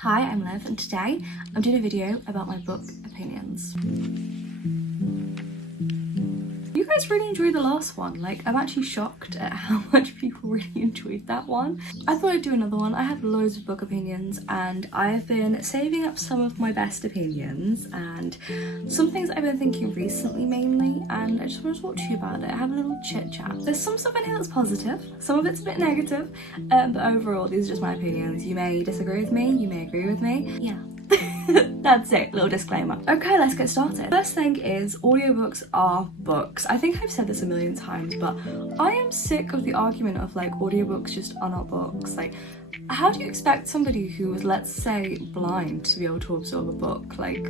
Hi, I'm Liv, and today I'm doing a video about my book opinions. You guys really enjoyed the last one. Like, I'm actually shocked at how much people really enjoyed that one. I thought I'd do another one. I have loads of book opinions and I've been saving up some of my best opinions and some things I've been thinking recently mainly, and I just want to talk to you about it. I have a little chit chat. There's some stuff in here that's positive, some of it's a bit negative, but overall these are just my opinions. You may disagree with me, you may agree with me. Yeah. That's it, little disclaimer. Okay, let's get started. First thing is, audiobooks are books. I think I've said this a million times, but I am sick of the argument of like audiobooks just are not books. Like, how do you expect somebody who was, let's say, blind to be able to absorb a book? Like,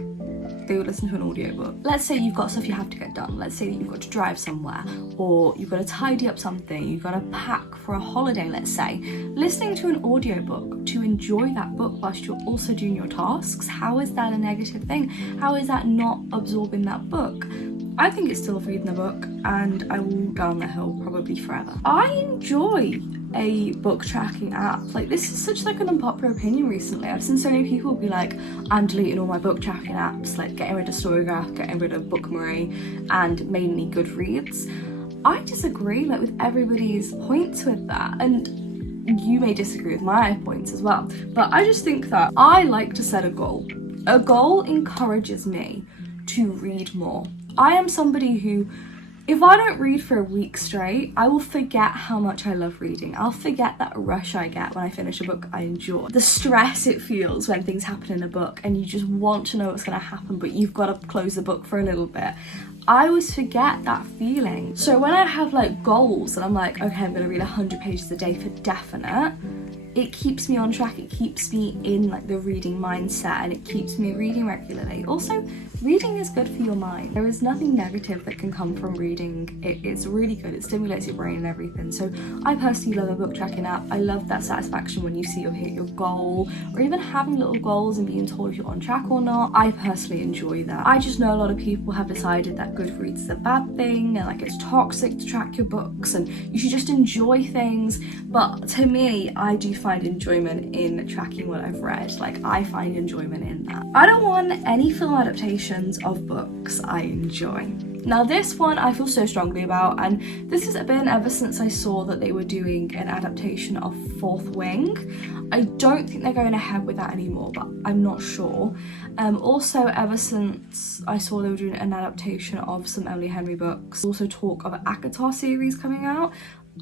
they would listen to an audiobook. Let's say you've got stuff you have to get done. Let's say that you've got to drive somewhere, or you've got to tidy up something, you've got to pack for a holiday, let's say. Listening to an audiobook to enjoy that book whilst you're also doing your tasks, how is that a negative thing? How is that not absorbing that book? I think it's still reading the book, and I will walk down the hill probably forever. I enjoy a book tracking app. Like, this is such like an unpopular opinion recently. I've seen so many people be like, I'm deleting all my book tracking apps, like getting rid of Storygraph, getting rid of Bookmaree, and mainly Goodreads. I disagree like with everybody's points with that, and you may disagree with my points as well, but I just think that I like to set a goal. A goal encourages me to read more. I am somebody who, if I don't read for a week straight, I will forget how much I love reading. I'll forget that rush I get when I finish a book I enjoy. The stress it feels when things happen in a book and you just want to know what's going to happen, but you've got to close the book for a little bit. I always forget that feeling. So when I have like goals and I'm like, okay, I'm going to read 100 pages a day for definite, it keeps me on track, it keeps me in like the reading mindset, and it keeps me reading regularly. Also, reading is good for your mind. There is nothing negative that can come from reading. It's really good, it stimulates your brain and everything. So I personally love a book tracking app. I love that satisfaction when you see you hit your goal, or even having little goals and being told if you're on track or not. I personally enjoy that. I just know a lot of people have decided that Goodreads is a bad thing and like it's toxic to track your books and you should just enjoy things. But to me, I do find enjoyment in tracking what I've read. Like, I find enjoyment in that. I don't want any film adaptations of books I enjoy. Now this one I feel so strongly about, and this has been ever since I saw that they were doing an adaptation of Fourth Wing. I don't think they're going ahead with that anymore, but I'm not sure. Also, ever since I saw they were doing an adaptation of some Emily Henry books, also talk of an ACOTAR series coming out.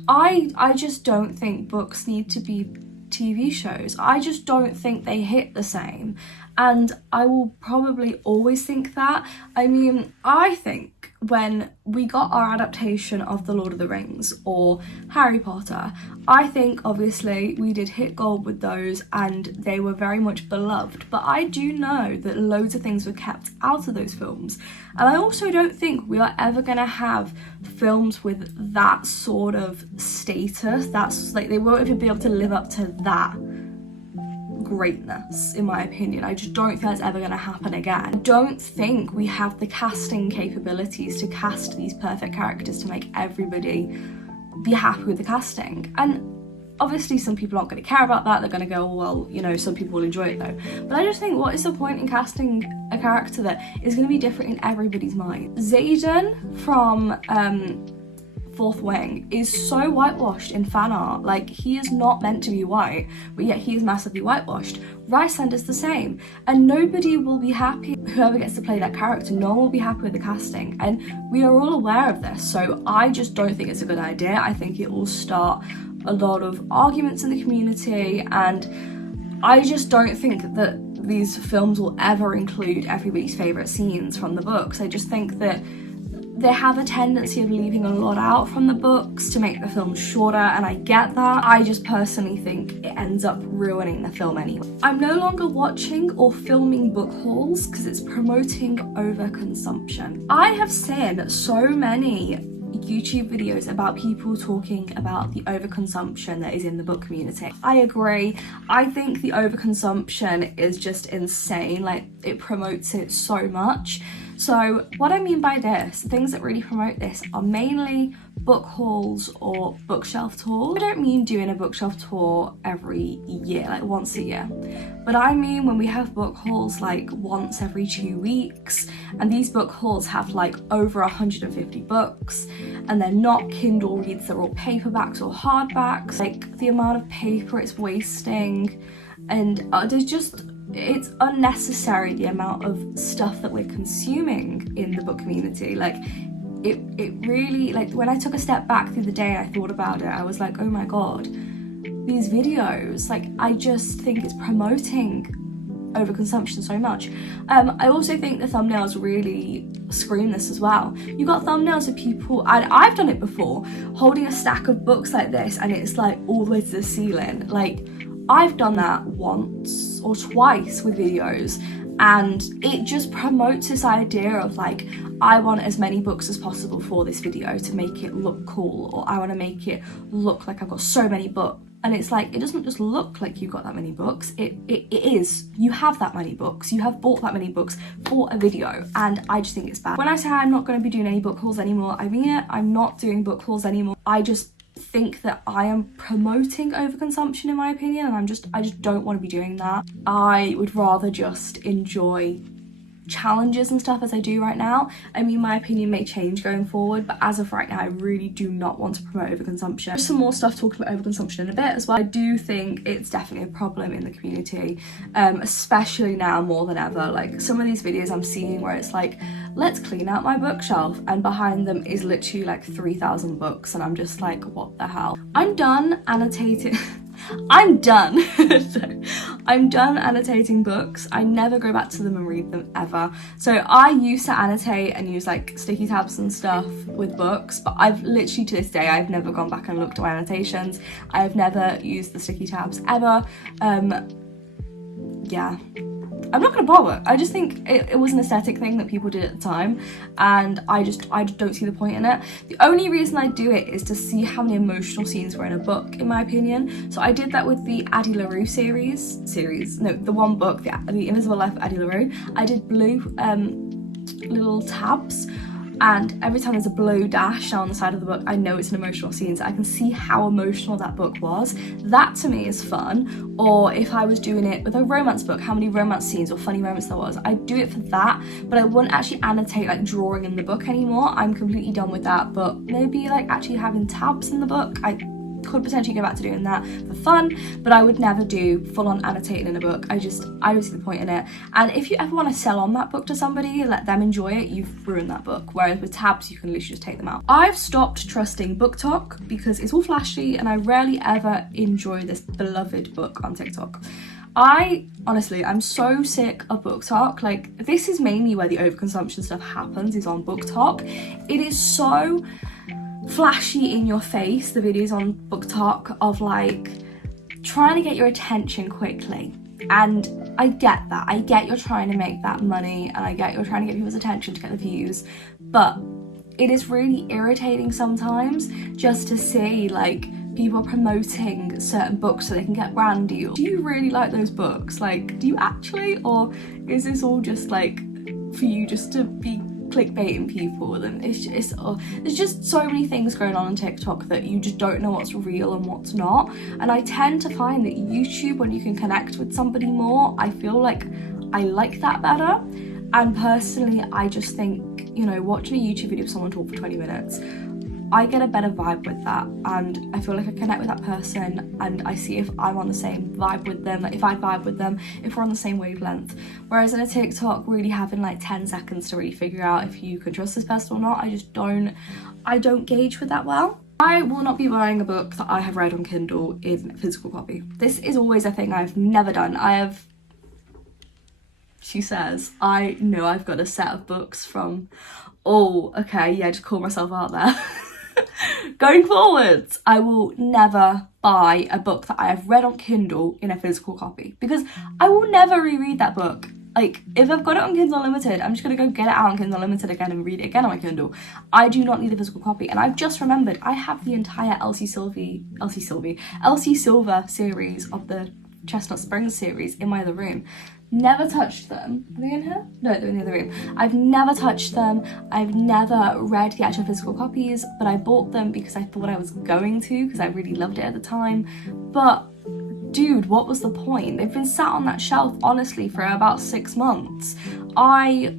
I just don't think books need to be TV shows. I just don't think they hit the same, and I will probably always think that. I mean, I think when we got our adaptation of The Lord of the Rings or Harry Potter, I think obviously we did hit gold with those and they were very much beloved, but I do know that loads of things were kept out of those films, and I also don't think we are ever going to have films with that sort of status. That's like, they won't even be able to live up to that greatness, in my opinion. I just don't think that's ever going to happen again. I don't think we have the casting capabilities to cast these perfect characters to make everybody be happy with the casting. And obviously some people aren't going to care about that. They're going to go, well, you know, some people will enjoy it though. But I just think, what is the point in casting a character that is going to be different in everybody's mind? Xaden from Fourth Wing is so whitewashed in fan art. Like, he is not meant to be white, but yet he is massively whitewashed. Rysand is the same, and nobody will be happy. Whoever gets to play that character, no one will be happy with the casting, and we are all aware of this. So I just don't think it's a good idea. I think it will start a lot of arguments in the community, and I just don't think that these films will ever include everybody's favourite scenes from the books. I just think that they have a tendency of leaving a lot out from the books to make the film shorter, and I get that. I just personally think it ends up ruining the film anyway. I'm no longer watching or filming book hauls because it's promoting overconsumption. I have seen so many YouTube videos about people talking about the overconsumption that is in the book community. I agree. I think the overconsumption is just insane. Like, it promotes it so much. So what I mean by this, things that really promote this are mainly book hauls or bookshelf tours. I don't mean doing a bookshelf tour every year, like once a year, but I mean when we have book hauls like once every 2 weeks, and these book hauls have like over 150 books, and they're not Kindle reads, they're all paperbacks or hardbacks. Like the amount of paper it's wasting, and it's unnecessary, the amount of stuff that we're consuming in the book community. Like it really, like when I took a step back the other day, I thought about it, I was like, oh my god, these videos, like I just think it's promoting overconsumption so much. I also think the thumbnails really scream this as well. You got thumbnails of people, and I've done it before, holding a stack of books like this and it's like all the way to the ceiling. Like I've done that once or twice with videos, and it just promotes this idea of like, I want as many books as possible for this video to make it look cool, or I want to make it look like I've got so many books. And it's like, it doesn't just look like you've got that many books, it is, you have that many books, you have bought that many books for a video, and I just think it's bad. When I say I'm not going to be doing any book hauls anymore, I mean it. I'm not doing book hauls anymore. I just think that I am promoting overconsumption in my opinion, and I just don't want to be doing that. I would rather just enjoy challenges and stuff as I do right now. I mean, my opinion may change going forward, but as of right now I really do not want to promote overconsumption. There's some more stuff talking about overconsumption in a bit as well. I do think it's definitely a problem in the community, especially now more than ever. Like some of these videos I'm seeing where it's like, let's clean out my bookshelf, and behind them is literally like 3,000 books, and I'm just like, what the hell? I'm done annotating I'm done. I'm done annotating books. I never go back to them and read them ever. So I used to annotate and use like sticky tabs and stuff with books, but I've literally to this day, I've never gone back and looked at my annotations. I've never used the sticky tabs ever. Yeah. I'm not gonna bother. I just think it was an aesthetic thing that people did at the time, and I just don't see the point in it. The only reason I do it is to see how many emotional scenes were in a book, in my opinion. So I did that with the Addie LaRue the one book, the Invisible Life of Addie LaRue. I did blue little tabs, and every time there's a blue dash down the side of the book, I know it's an emotional scene, so I can see how emotional that book was. That to me is fun. Or if I was doing it with a romance book, how many romance scenes or funny moments there was, I'd do it for that, but I wouldn't actually annotate like drawing in the book anymore. I'm completely done with that, but maybe like actually having tabs in the book, I could potentially go back to doing that for fun, but I would never do full-on annotating in a book. I don't see the point in it. And if you ever want to sell on that book to somebody, let them enjoy it, you've ruined that book. Whereas with tabs, you can literally just take them out. I've stopped trusting BookTok because it's all flashy, and I rarely ever enjoy this beloved book on TikTok. Honestly, I'm so sick of BookTok. Like, this is mainly where the overconsumption stuff happens, is on BookTok. It is so flashy in your face, the videos on BookTok, of like trying to get your attention quickly. And I get that. I get you're trying to make that money, and I get you're trying to get people's attention to get the views, but it is really irritating sometimes just to see like people promoting certain books so they can get brand deals. Do you really like those books? Like, do you actually? Or is this all just like for you just to be clickbaiting people? And there's just so many things going on TikTok that you just don't know what's real and what's not. And I tend to find that YouTube, when you can connect with somebody more, I feel like I like that better. And personally, I just think, you know, watching a YouTube video of someone talk for 20 minutes, I get a better vibe with that, and I feel like I connect with that person, and I see if I'm on the same vibe with them, like if I vibe with them, if we're on the same wavelength. Whereas in a TikTok, really having like 10 seconds to really figure out if you can trust this person or not, I don't gauge with that well. I will not be buying a book that I have read on Kindle in physical copy. This is always a thing I've never done. She says, I know I've got a set of books from, oh, okay, yeah, just call myself out there. Going forwards, I will never buy a book that I have read on Kindle in a physical copy, because I will never reread that book. Like, if I've got it on Kindle Unlimited, I'm just gonna go get it out on Kindle Unlimited again and read it again on my Kindle. I do not need a physical copy. And I've just remembered, I have the entire Elsie Silver series of the Chestnut Springs series in my other room. Never touched them. Are they in here? No, they're in the other room. I've never touched them. I've never read the actual physical copies, but I bought them because I thought I was going to, because I really loved it at the time. But dude, what was the point? They've been sat on that shelf, honestly, for about 6 months. I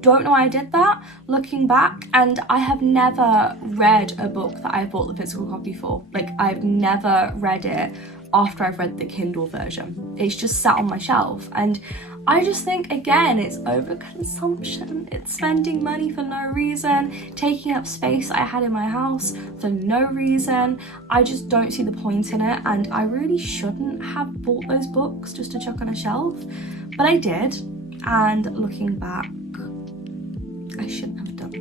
don't know why I did that, looking back, and I have never read a book that I bought the physical copy for. Like, I've never read it after I've read the Kindle version. It's just sat on my shelf, and I just think, again, it's overconsumption. It's spending money for no reason, taking up space I had in my house for no reason. I just don't see the point in it, and I really shouldn't have bought those books just to chuck on a shelf, but I did, and looking back, I shouldn't have done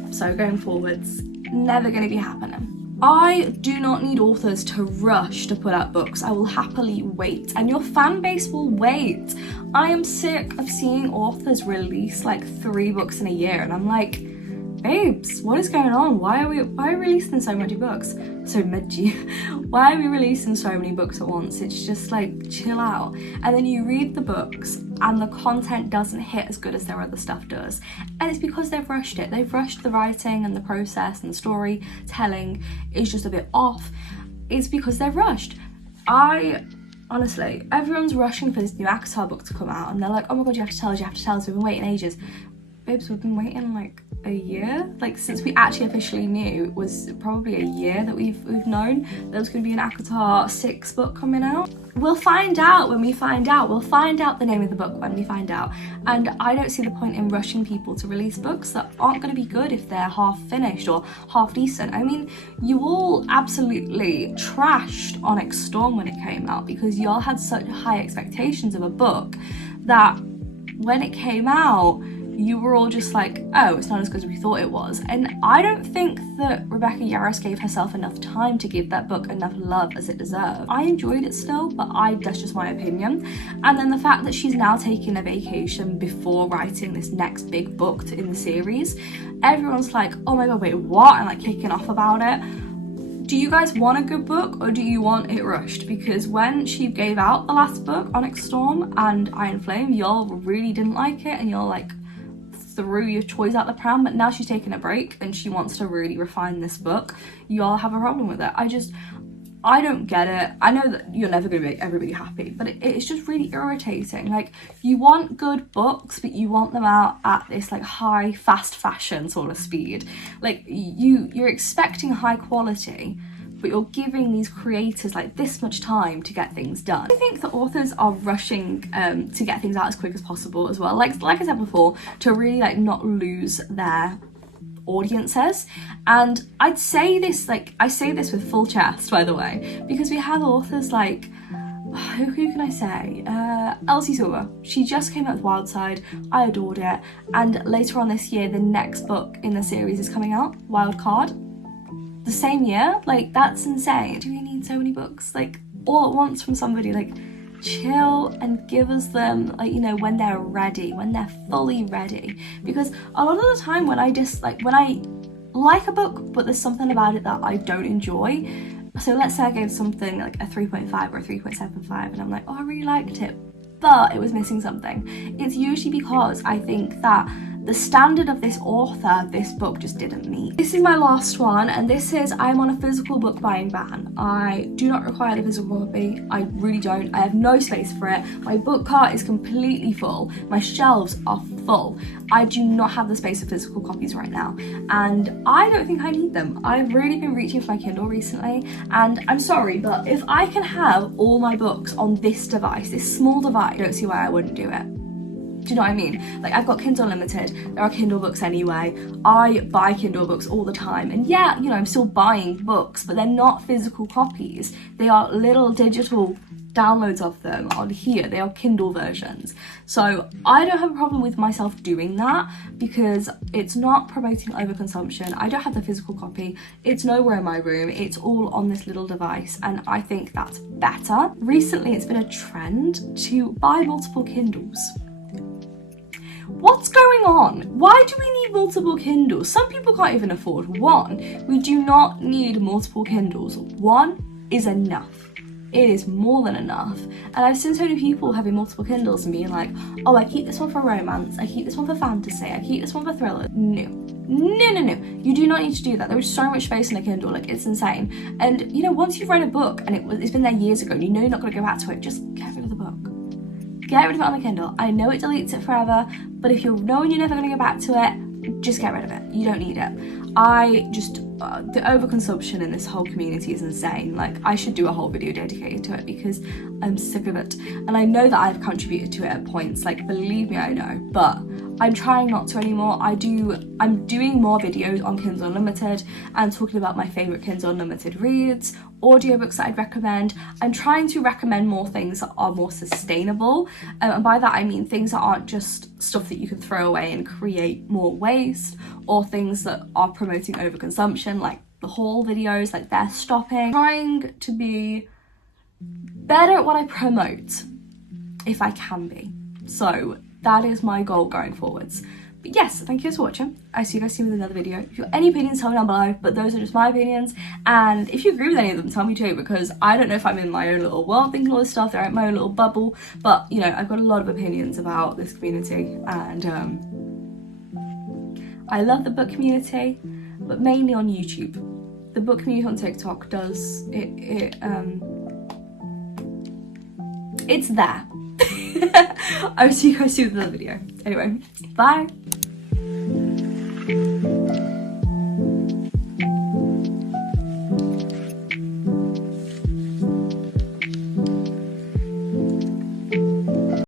that. So going forwards, never going to be happening. I do not need authors to rush to put out books. I will happily wait, and your fan base will wait. I am sick of seeing authors release like 3 books in a year, and I'm like, babes, what is going on? Why are we releasing so many books? Why are we releasing so many books at once? It's just like, chill out. And then you read the books and the content doesn't hit as good as their other stuff does. And it's because they've rushed it. They've rushed the writing and the process, and the storytelling is just a bit off. It's because they've rushed. Honestly, everyone's rushing for this new Avatar book to come out, and they're like, oh my god, you have to tell us, we've been waiting ages. Babes, we've been waiting like a year, like since we actually officially knew. It was probably a year that we've known there was going to be an Avatar 6 book coming out. We'll find out when we find out. We'll find out the name of the book when we find out. And I don't see the point in rushing people to release books that aren't going to be good if they're half finished or half decent. I mean, you all absolutely trashed Onyx Storm when it came out because y'all had such high expectations of a book that when it came out, you were all just like, oh, it's not as good as we thought it was. And I don't think that Rebecca Yarros gave herself enough time to give that book enough love as it deserved. I enjoyed it still, but that's just my opinion. And then the fact that she's now taking a vacation before writing this next big book in the series, everyone's like, oh my god, wait, what? And like kicking off about it. Do you guys want a good book or do you want it rushed? Because when she gave out the last book, Onyx Storm and Iron Flame, y'all really didn't like it and y'all like threw your toys out the pram, but now she's taking a break and she wants to really refine this book. Y'all have a problem with it. I don't get it. I know that you're never going to make everybody happy, but it's just really irritating. Like, you want good books, but you want them out at this like high fast fashion sort of speed. Like, you're expecting high quality, but you're giving these creators like this much time to get things done. I think the authors are rushing to get things out as quick as possible as well. Like I said before, to really like not lose their audiences. And I say this with full chest, by the way, because we have authors like, who can I say? Elsie Silver. She just came out with Wildside. I adored it. And later on this year, the next book in the series is coming out, Wildcard. The same year? Like, that's insane. Do we need so many books like all at once from somebody? Like, chill and give us them, like, you know, when they're ready, when they're fully ready. Because a lot of the time when I like a book but there's something about it that I don't enjoy, so let's say I gave something like a 3.5 or a 3.75 and I'm like, oh, I really liked it, but it was missing something, it's usually because I think that the standard of this author, this book just didn't meet. This is my last one, and this is, I'm on a physical book buying ban. I do not require the physical copy. I really don't. I have no space for it. My book cart is completely full. My shelves are full. I do not have the space for physical copies right now, and I don't think I need them. I've really been reaching for my Kindle recently, and I'm sorry, but if I can have all my books on this device, this small device, I don't see why I wouldn't do it. Do you know what I mean? Like, I've got Kindle Unlimited, there are Kindle books anyway, I buy Kindle books all the time, and yeah, you know, I'm still buying books, but they're not physical copies. They are little digital downloads of them on here. They are Kindle versions. So I don't have a problem with myself doing that because it's not promoting overconsumption. I don't have the physical copy. It's nowhere in my room. It's all on this little device, and I think that's better. Recently, it's been a trend to buy multiple Kindles. What's going on? Why do we need multiple Kindles? Some people can't even afford one. We do not need multiple Kindles. One is enough. it is more than enough. And I've seen so many people having multiple Kindles and being like, oh, I keep this one for romance, I keep this one for fantasy, I keep this one for thriller. No, you do not need to do that. There is so much space in a Kindle, like it's insane. And you know, once you've read a book and it's been there years ago and you know you're not going to go back to it, just get rid of the book. Get rid of it on the Kindle. I know it deletes it forever, but if you're knowing you're never going to go back to it, just get rid of it. You don't need it. I just, the overconsumption in this whole community is insane. Like, I should do a whole video dedicated to it because I'm sick of it. And I know that I've contributed to it at points, like, believe me, I know, but I'm trying not to anymore. I'm doing more videos on Kindle Unlimited and talking about my favourite Kindle Unlimited reads, audiobooks that I'd recommend. I'm trying to recommend more things that are more sustainable, and by that I mean things that aren't just stuff that you can throw away and create more waste, or things that are promoting overconsumption, like the haul videos, like they're stopping. Trying to be better at what I promote, if I can be. So that is my goal going forwards. But yes, thank you guys for watching. I see you guys soon with another video. If you have any opinions, tell me down below, but those are just my opinions. And if you agree with any of them, tell me too, because I don't know if I'm in my own little world thinking all this stuff, they're in my own little bubble, but you know, I've got a lot of opinions about this community, and I love the book community, but mainly on YouTube. The book community on TikTok does, it's there. I will see you guys soon with another video. Anyway, bye.